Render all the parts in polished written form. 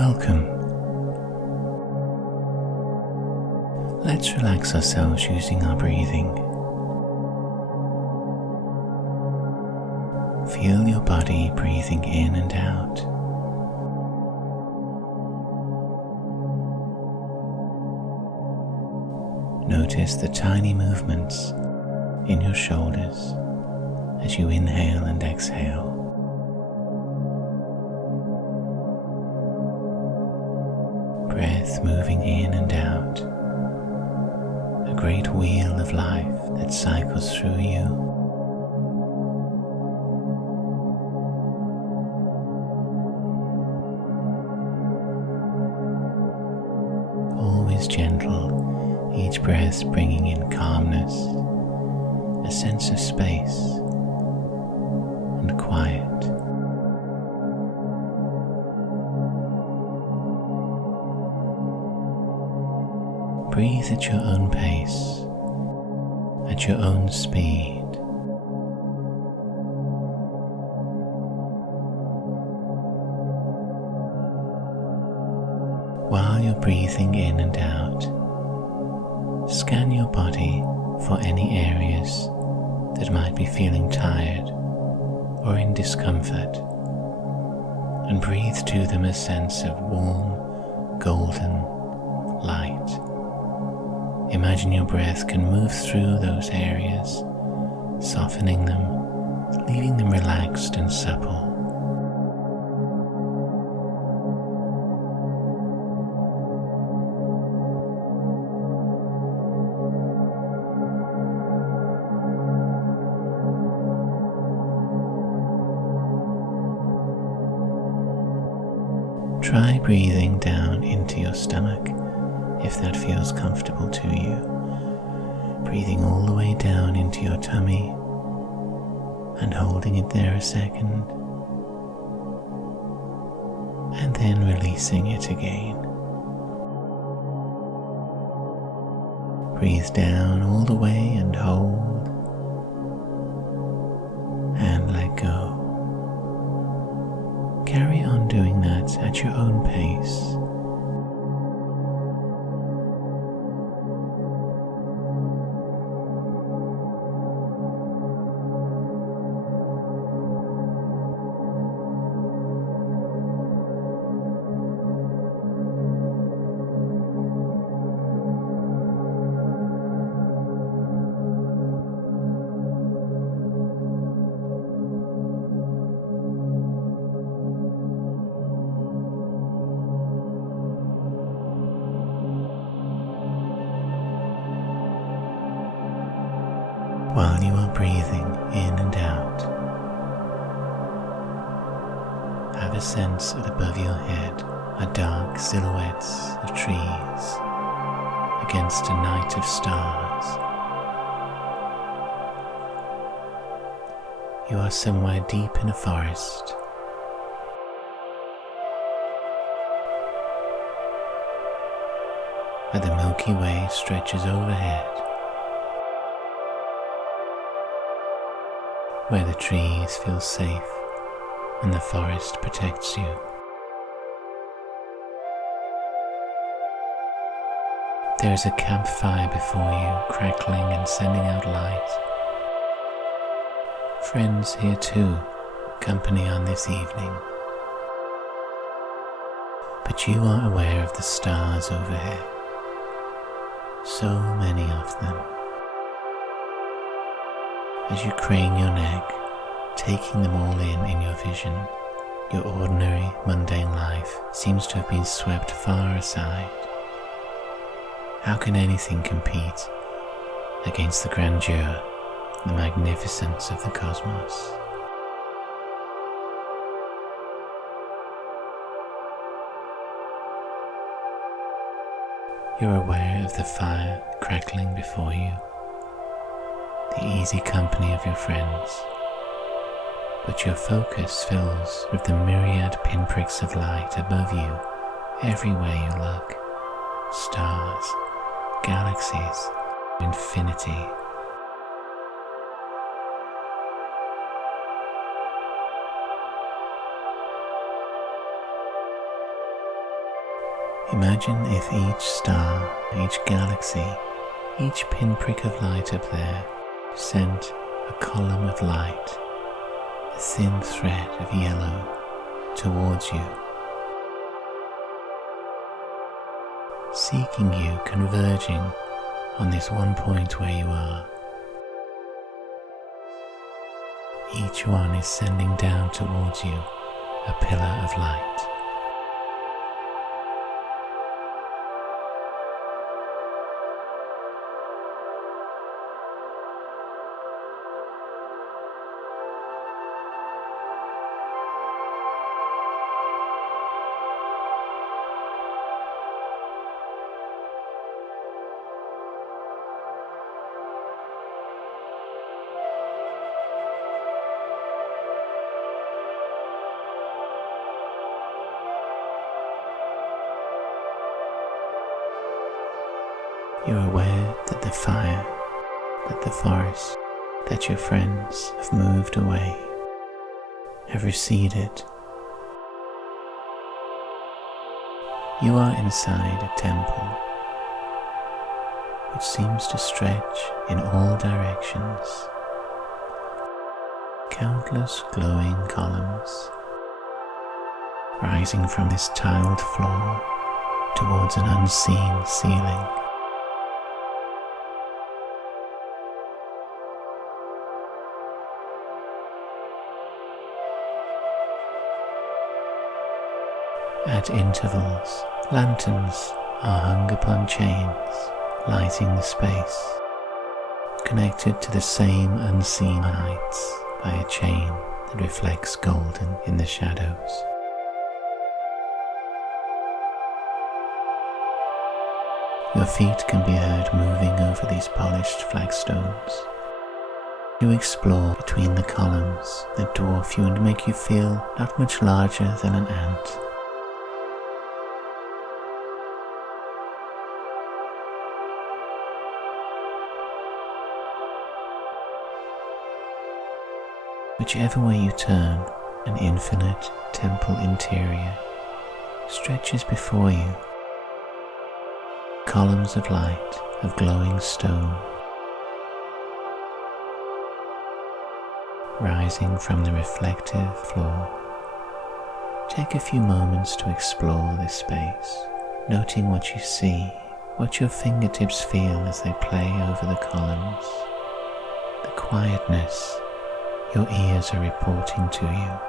Welcome. Let's relax ourselves using our breathing. Feel your body breathing in and out. Notice the tiny movements in your shoulders as you inhale and exhale. Breath moving in and out, a great wheel of life that cycles through you. Always gentle, each breath bringing in calmness, a sense of space and quiet. Breathe at your own pace, at your own speed. While you're breathing in and out, scan your body for any areas that might be feeling tired or in discomfort, and breathe to them a sense of warm, golden light. Imagine your breath can move through those areas, softening them, leaving them relaxed and supple. Try breathing down into your stomach if that feels comfortable to you. Breathing all the way down into your tummy and holding it there a second, and then releasing it again. Breathe down all the way and hold and let go. Carry on doing that at your own pace. While you are breathing in and out, have a sense that above your head are dark silhouettes of trees against a night of stars. You are somewhere deep in a forest, where the Milky Way stretches overhead, where the trees feel safe and the forest protects you. There is a campfire before you, crackling and sending out light. Friends here too, company on this evening. But you are aware of the stars overhead, so many of them. As you crane your neck, taking them all in your vision, your ordinary, mundane life seems to have been swept far aside. How can anything compete against the grandeur, the magnificence of the cosmos? You're aware of the fire crackling before you, the easy company of your friends, but your focus fills with the myriad pinpricks of light above you everywhere you look. Stars, galaxies, infinity. Imagine if each star, each galaxy, each pinprick of light up there sent a column of light, a thin thread of yellow, towards you, seeking you, converging on this one point where you are. Each one is sending down towards you a pillar of light. You're aware that the fire, that the forest, that your friends have moved away, have receded. You are inside a temple which seems to stretch in all directions. Countless glowing columns rising from this tiled floor towards an unseen ceiling. At intervals, lanterns are hung upon chains, lighting the space, connected to the same unseen heights by a chain that reflects golden in the shadows. Your feet can be heard moving over these polished flagstones. You explore between the columns that dwarf you and make you feel not much larger than an ant. Whichever way you turn, an infinite temple interior stretches before you. Columns of light of glowing stone rising from the reflective floor. Take a few moments to explore this space, noting what you see, what your fingertips feel as they play over the columns, the quietness your ears are reporting to you.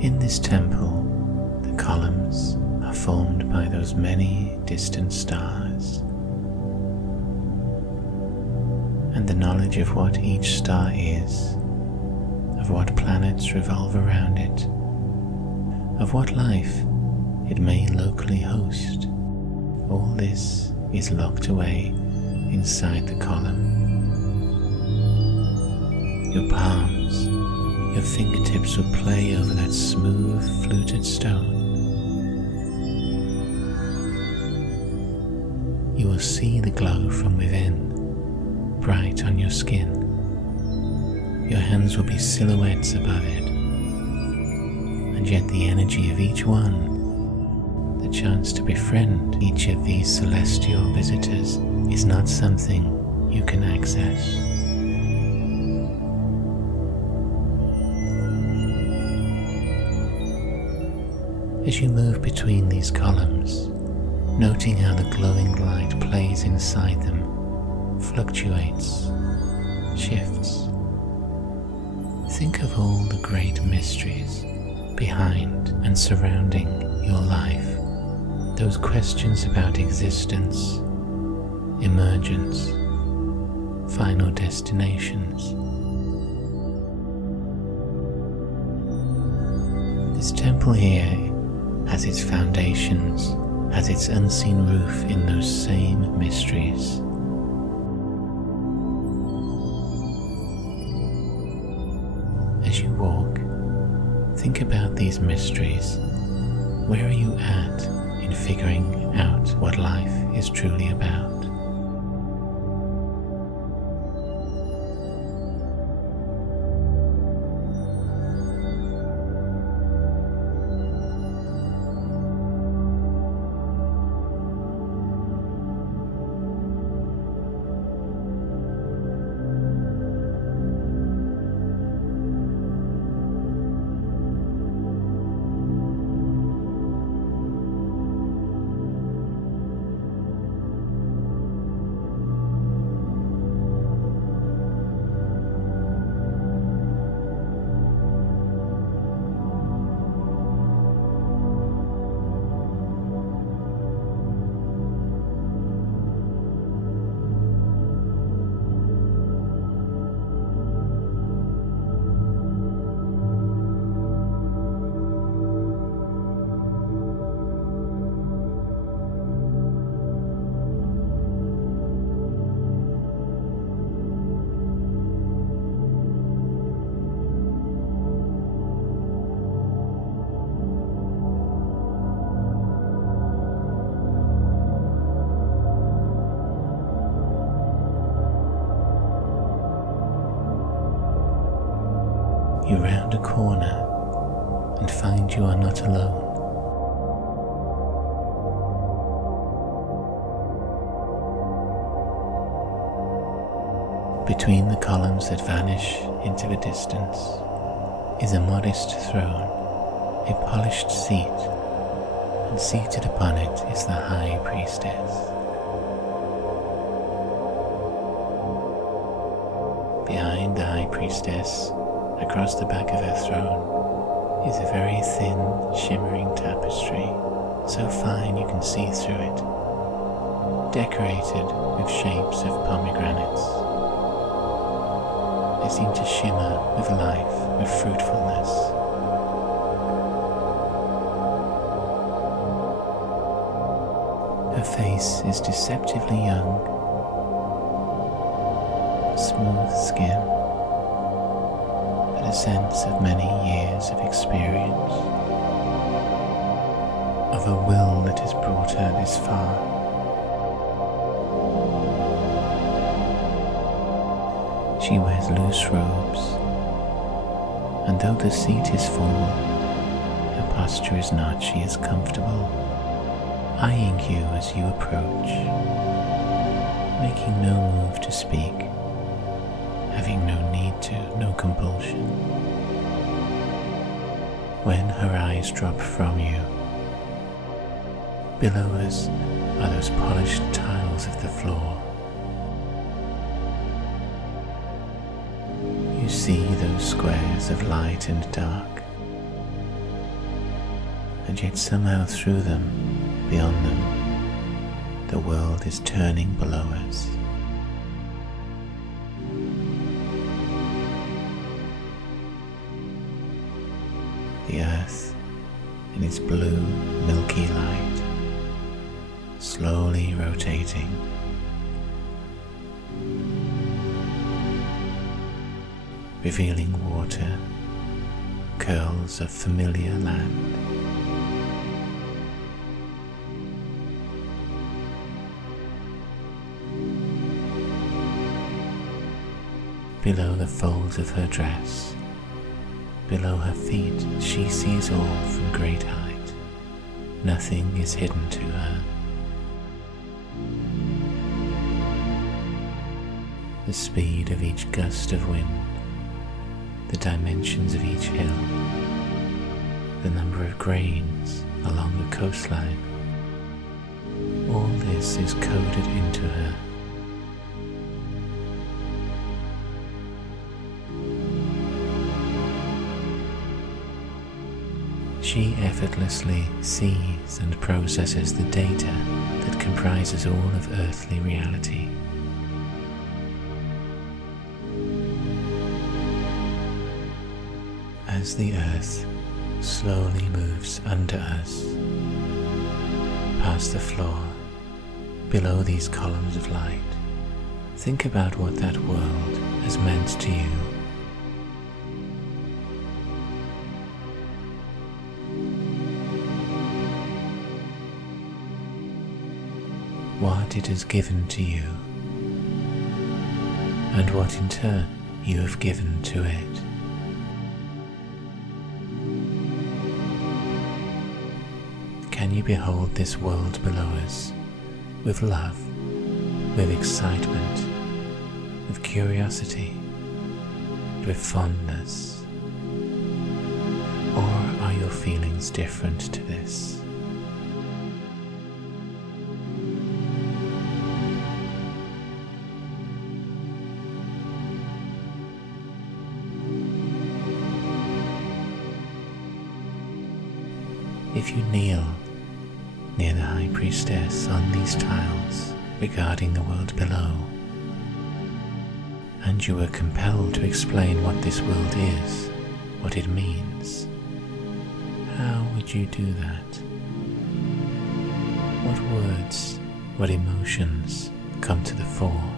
In this temple, the columns are formed by those many distant stars, and the knowledge of what each star is, of what planets revolve around it, of what life it may locally host. All this is locked away inside the column. Your palms your fingertips will play over that smooth, fluted stone. You will see the glow from within, bright on your skin. Your hands will be silhouettes above it, and yet the energy of each one, the chance to befriend each of these celestial visitors, is not something you can access. As you move between these columns, noting how the glowing light plays inside them, fluctuates, shifts, think of all the great mysteries behind and surrounding your life, those questions about existence, emergence, final destinations. This temple here has its foundations, has its unseen roof in those same mysteries. As you walk, think about these mysteries. Where are you at in figuring out what life is truly about? You round a corner and find you are not alone. Between the columns that vanish into the distance is a modest throne, a polished seat, and seated upon it is the High Priestess. Behind the High Priestess, across the back of her throne, is a very thin, shimmering tapestry, so fine you can see through it, decorated with shapes of pomegranates. They seem to shimmer with life, with fruitfulness. Her face is deceptively young, smooth skin, a sense of many years of experience, of a will that has brought her this far. She wears loose robes, and though the seat is full, her posture is not. She is comfortable, eyeing you as you approach, making no move to speak, having no need to, no compulsion. When her eyes drop from you, below us are those polished tiles of the floor. You see those squares of light and dark, and yet somehow through them, beyond them, the world is turning below us. The earth, in its blue, milky light, slowly rotating. Revealing water curls of familiar land. Below the folds of her dress, below her feet, she sees all from great height. Nothing is hidden to her. The speed of each gust of wind, the dimensions of each hill, the number of grains along the coastline, all this is coded into her. She effortlessly sees and processes the data that comprises all of earthly reality. As the earth slowly moves under us, past the floor, below these columns of light, think about what that world has meant to you. What it has given to you, and what in turn you have given to it. Can you behold this world below us with love, with excitement, with curiosity, with fondness? Or are your feelings different to this? If you kneel near the High Priestess on these tiles regarding the world below, and you were compelled to explain what this world is, what it means, how would you do that? What words, what emotions come to the fore?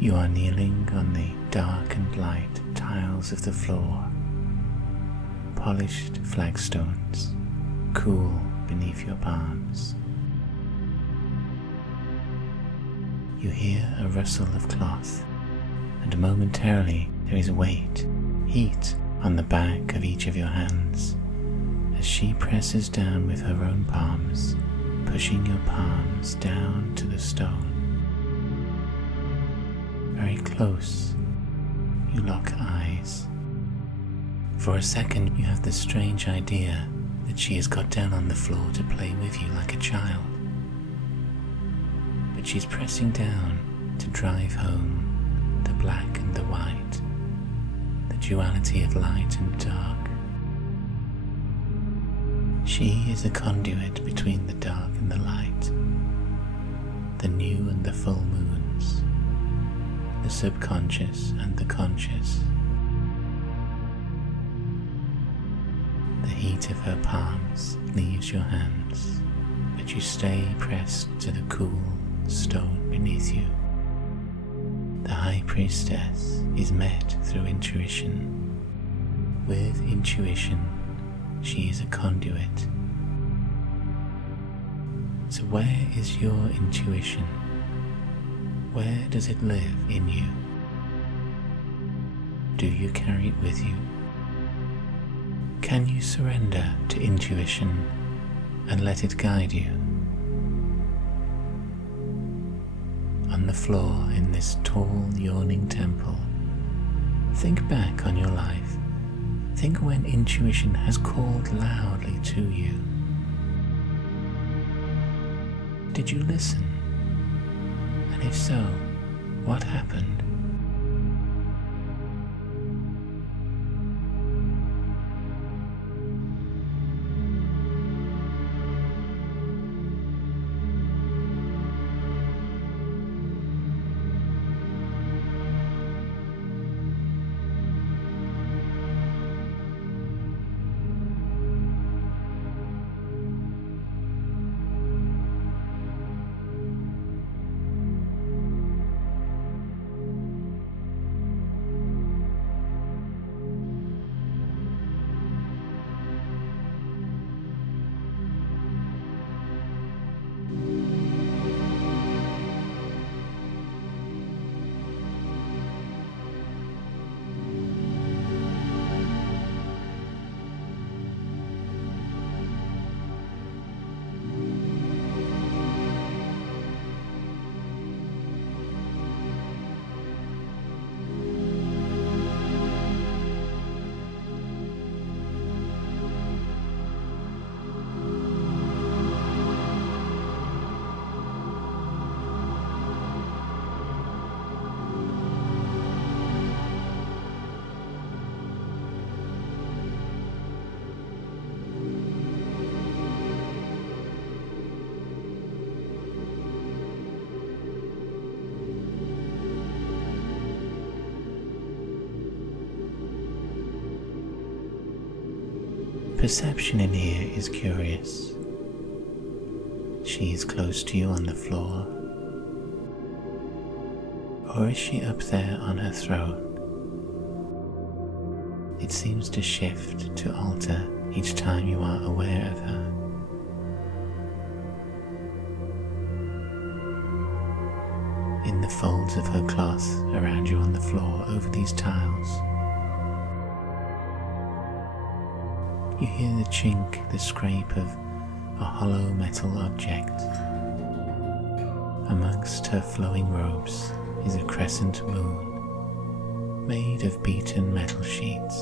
You are kneeling on the dark and light tiles of the floor, polished flagstones, cool beneath your palms. You hear a rustle of cloth, and momentarily there is weight, heat on the back of each of your hands, as she presses down with her own palms, pushing your palms down to the stone. Very close, you lock eyes. For a second you have the strange idea that she has got down on the floor to play with you like a child. But she's pressing down to drive home the black and the white, the duality of light and dark. She is a conduit between the dark and the light, the new and the full moons, the subconscious and the conscious. The heat of her palms leaves your hands, but you stay pressed to the cool stone beneath you. The High Priestess is met through intuition. With intuition, she is a conduit. So where is your intuition? Where does it live in you? Do you carry it with you? Can you surrender to intuition and let it guide you? On the floor in this tall, yawning temple, think back on your life. Think when intuition has called loudly to you. Did you listen? And if so, what happened? Perception in here is curious. She is close to you on the floor, or is she up there on her throne? It seems to shift, to alter each time you are aware of her. In the folds of her cloth around you on the floor over these tiles, you hear the chink, the scrape of a hollow metal object. Amongst her flowing robes is a crescent moon, made of beaten metal sheets.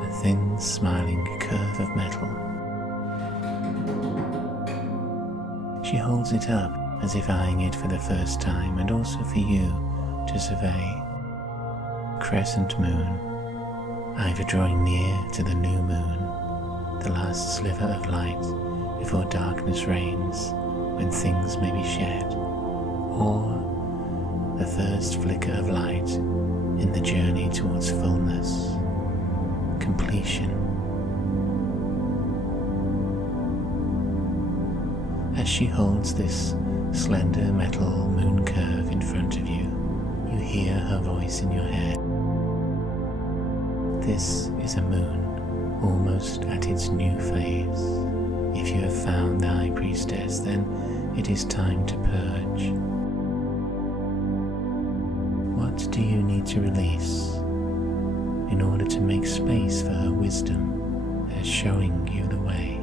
A thin, smiling curve of metal. She holds it up as if eyeing it for the first time, and also for you to survey. Crescent moon, either drawing near to the new moon, the last sliver of light before darkness reigns, when things may be shed, or the first flicker of light in the journey towards fullness, completion. As she holds this slender metal moon curve in front of you, you hear her voice in your head. This is a moon, almost at its new phase. If you have found the High Priestess, then it is time to purge. What do you need to release in order to make space for her wisdom as showing you the way?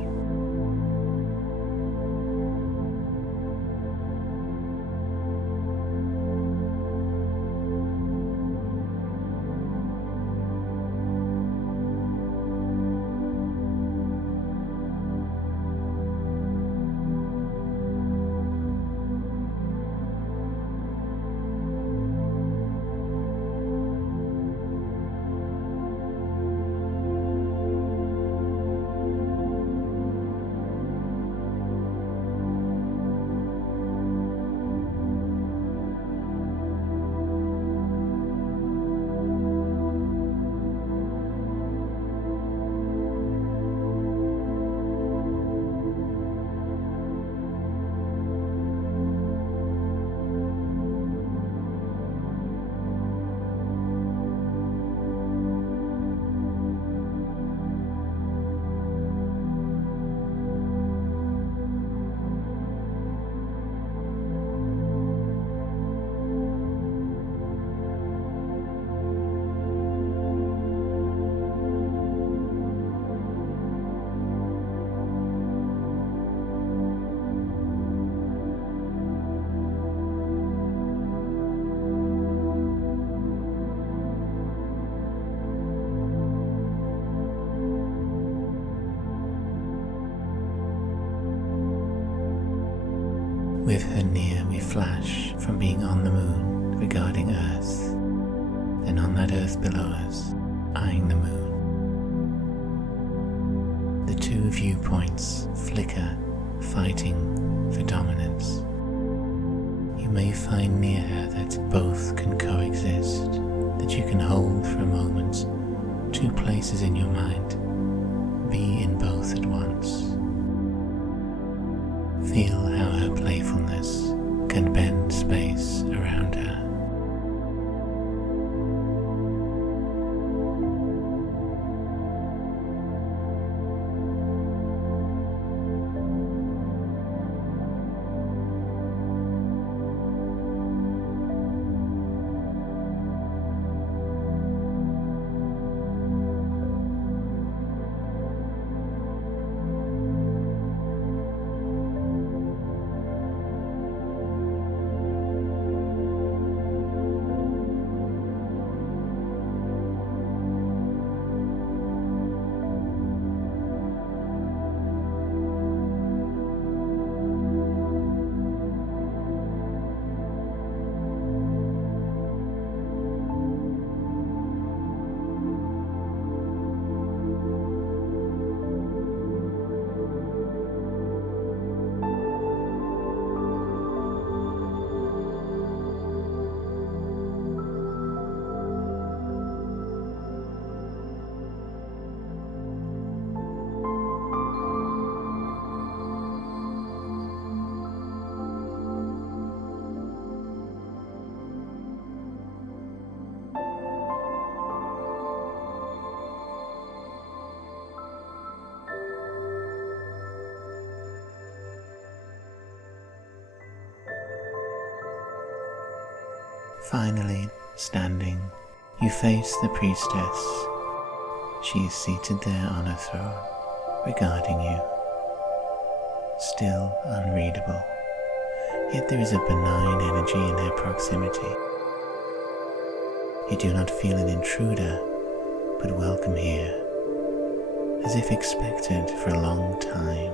With her near we flash from being on the moon regarding Earth, then on that Earth below us, eyeing the moon. The two viewpoints flicker, fighting for dominance. You may find near her that both can coexist, that you can hold for a moment two places in your mind, be in both at once. Feel how her playfulness can bend space around her. Finally, standing, you face the priestess. She is seated there on her throne, regarding you. Still unreadable, yet there is a benign energy in her proximity. You do not feel an intruder, but welcome here, as if expected for a long time.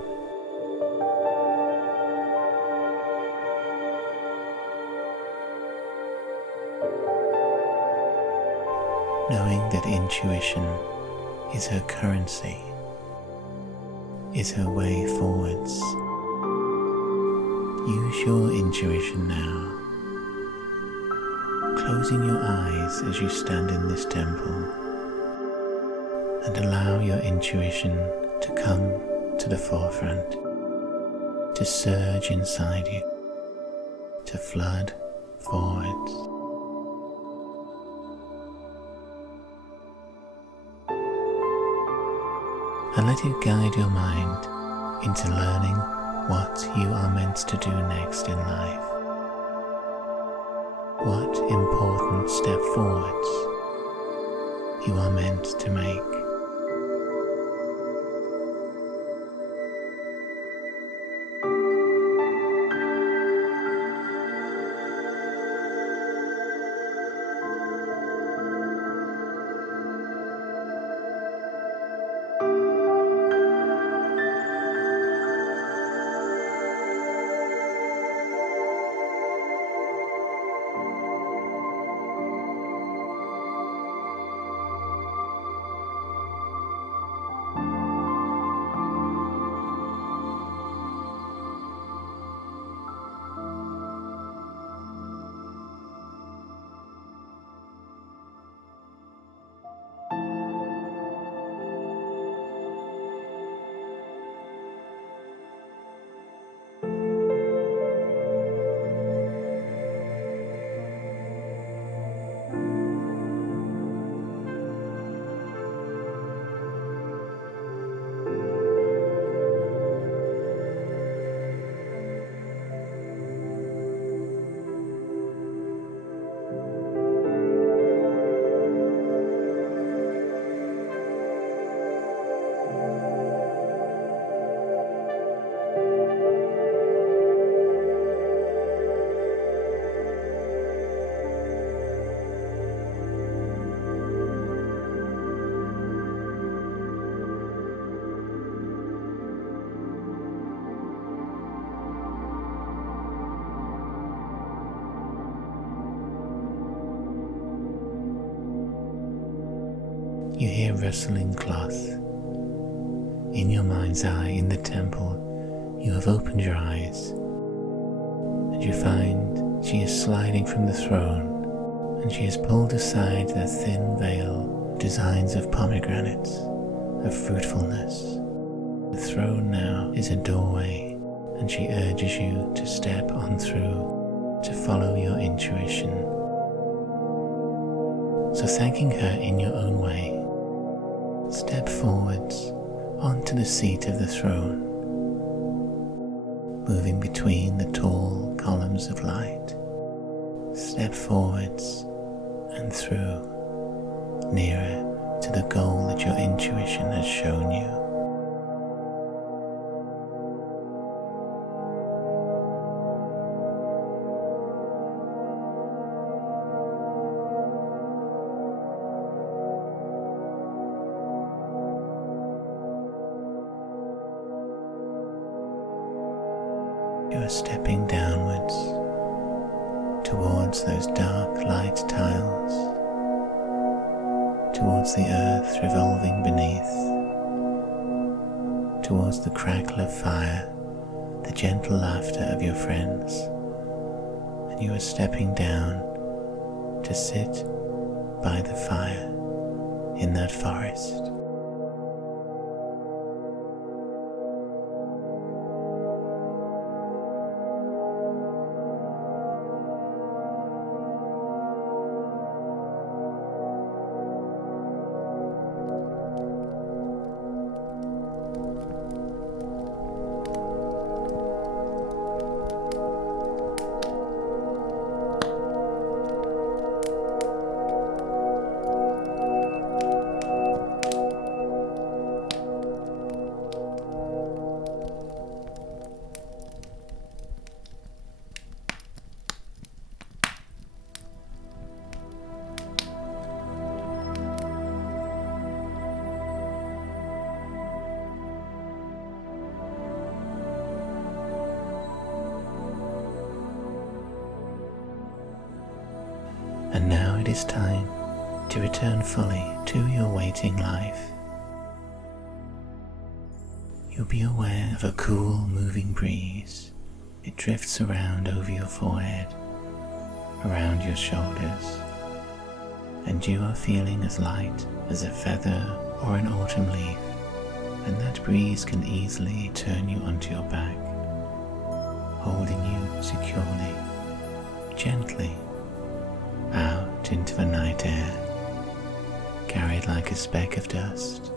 Knowing that intuition is her currency, is her way forwards. Use your intuition now, closing your eyes as you stand in this temple, and allow your intuition to come to the forefront, to surge inside you, to flood forwards. And let it guide your mind into learning what you are meant to do next in life. What important step forwards you are meant to make. You hear rustling cloth. In your mind's eye, in the temple, you have opened your eyes, and you find she is sliding from the throne, and she has pulled aside the thin veil, designs of pomegranates, of fruitfulness. The throne now is a doorway, and she urges you to step on through, to follow your intuition. So thanking her in your own way, step forwards onto the seat of the throne, moving between the tall columns of light. Step forwards and through, nearer to the goal that your intuition has shown you. You are stepping downwards towards those dark light tiles, towards the earth revolving beneath, towards the crackle of fire, the gentle laughter of your friends, and you are stepping down to sit by the fire in that forest. And now it is time to return fully to your waiting life. You'll be aware of a cool moving breeze. It drifts around over your forehead, around your shoulders, and you are feeling as light as a feather or an autumn leaf, and that breeze can easily turn you onto your back, holding you securely, gently, out into the night air, carried like a speck of dust.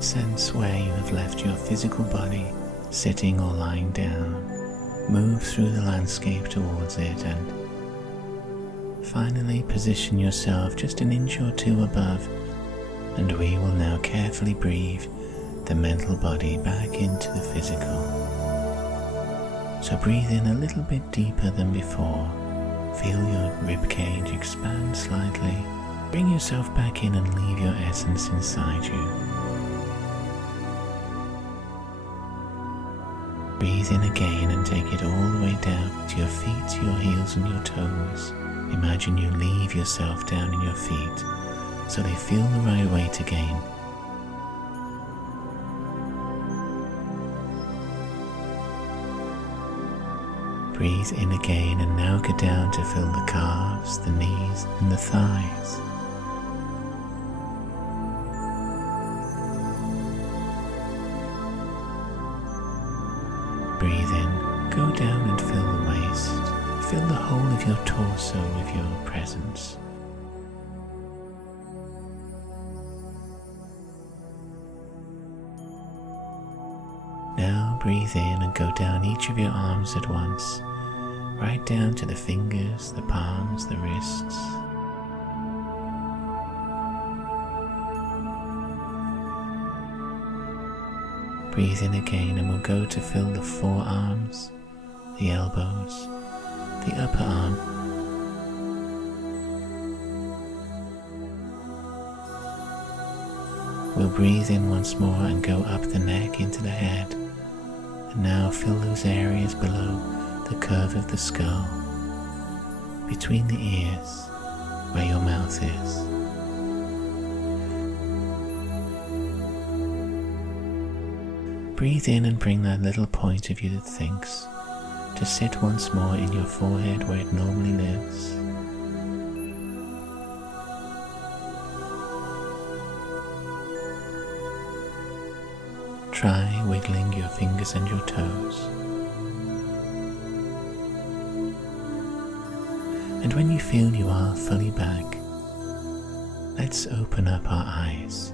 Sense where you have left your physical body, sitting or lying down. Move through the landscape towards it and finally position yourself just an inch or two above, and we will now carefully breathe the mental body back into the physical. So breathe in a little bit deeper than before. Feel your ribcage expand slightly. Bring yourself back in and leave your essence inside you. Breathe in again and take it all the way down to your feet, your heels and your toes. Imagine you leave yourself down in your feet so they feel the right weight again. Breathe in again and now go down to fill the calves, the knees and the thighs. Breathe in, go down and fill the waist. Fill the whole of your torso with your presence. Now breathe in and go down each of your arms at once, right down to the fingers, the palms, the wrists. Breathe in again and we'll go to fill the forearms, the elbows, the upper arm. We'll breathe in once more and go up the neck into the head. And now fill those areas below the curve of the skull, between the ears, where your mouth is. Breathe in and bring that little point of you that thinks to sit once more in your forehead where it normally lives. Try wiggling your fingers and your toes. And when you feel you are fully back, let's open up our eyes.